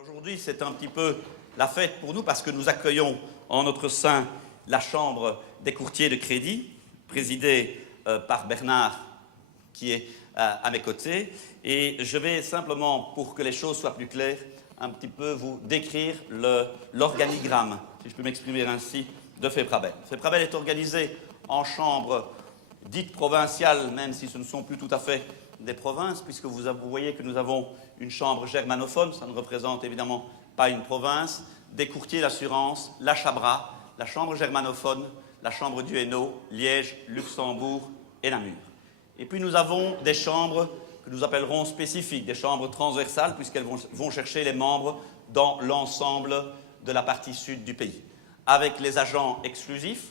Aujourd'hui, c'est un petit peu la fête pour nous parce que nous accueillons en notre sein la Chambre des courtiers de crédit, présidée par Bernard, qui est à mes côtés. Et je vais simplement, pour que les choses soient plus claires, un petit peu vous décrire l'organigramme, si je peux m'exprimer ainsi, de FEPRABEL. FEPRABEL est organisé en chambres dites provinciales, même si ce ne sont plus tout à fait des provinces, puisque vous voyez que nous avons une chambre germanophone, ça ne représente évidemment pas une province, des courtiers d'assurance, la Chabra, la chambre germanophone, la chambre du Hainaut, Liège, Luxembourg et Namur. Et puis nous avons des chambres que nous appellerons spécifiques, des chambres transversales, puisqu'elles vont chercher les membres dans l'ensemble de la partie sud du pays, avec les agents exclusifs,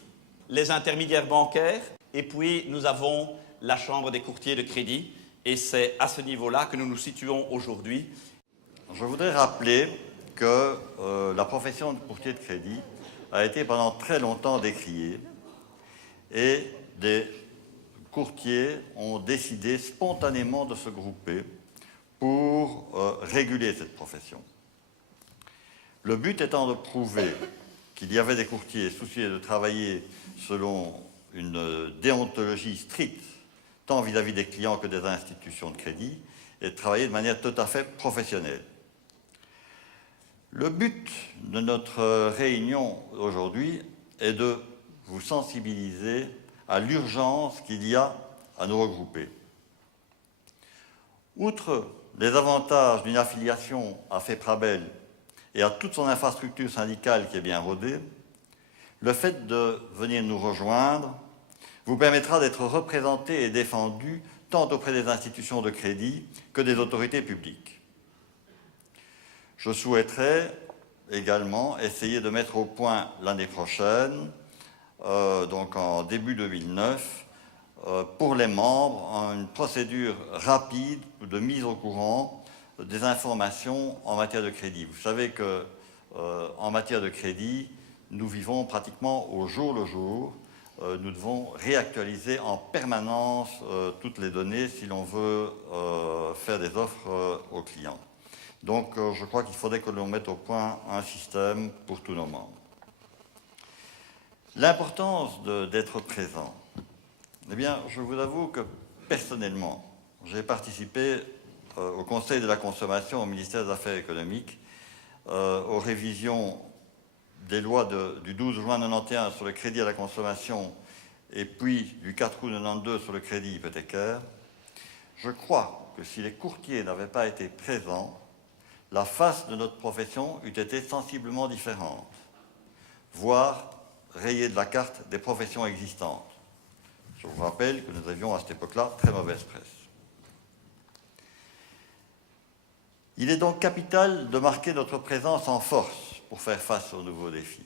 les intermédiaires bancaires, et puis nous avons la chambre des courtiers de crédit, et c'est à ce niveau-là que nous nous situons aujourd'hui. Je voudrais rappeler que la profession de courtier de crédit a été pendant très longtemps décriée et des courtiers ont décidé spontanément de se grouper pour réguler cette profession. Le but étant de prouver qu'il y avait des courtiers soucieux de travailler selon une déontologie stricte, tant vis-à-vis des clients que des institutions de crédit, et de travailler de manière tout à fait professionnelle. Le but de notre réunion aujourd'hui est de vous sensibiliser à l'urgence qu'il y a à nous regrouper. Outre les avantages d'une affiliation à FEPRABEL et à toute son infrastructure syndicale qui est bien rodée, le fait de venir nous rejoindre vous permettra d'être représenté et défendu tant auprès des institutions de crédit que des autorités publiques. Je souhaiterais également essayer de mettre au point l'année prochaine, donc en début 2009, pour les membres, une procédure rapide de mise au courant des informations en matière de crédit. Vous savez qu'en matière de crédit, nous vivons pratiquement au jour le jour. Nous devons réactualiser en permanence toutes les données si l'on veut faire des offres aux clients. Donc je crois qu'il faudrait que l'on mette au point un système pour tous nos membres. L'importance d'être présent. Eh bien, je vous avoue que personnellement, j'ai participé au Conseil de la consommation au ministère des Affaires économiques, aux révisions des lois du 12 juin 1991 sur le crédit à la consommation et puis du 4 août 1992 sur le crédit hypothécaire. Je crois que si les courtiers n'avaient pas été présents, la face de notre profession eût été sensiblement différente, voire rayée de la carte des professions existantes. Je vous rappelle que nous avions à cette époque-là très mauvaise presse. Il est donc capital de marquer notre présence en force pour faire face aux nouveaux défis.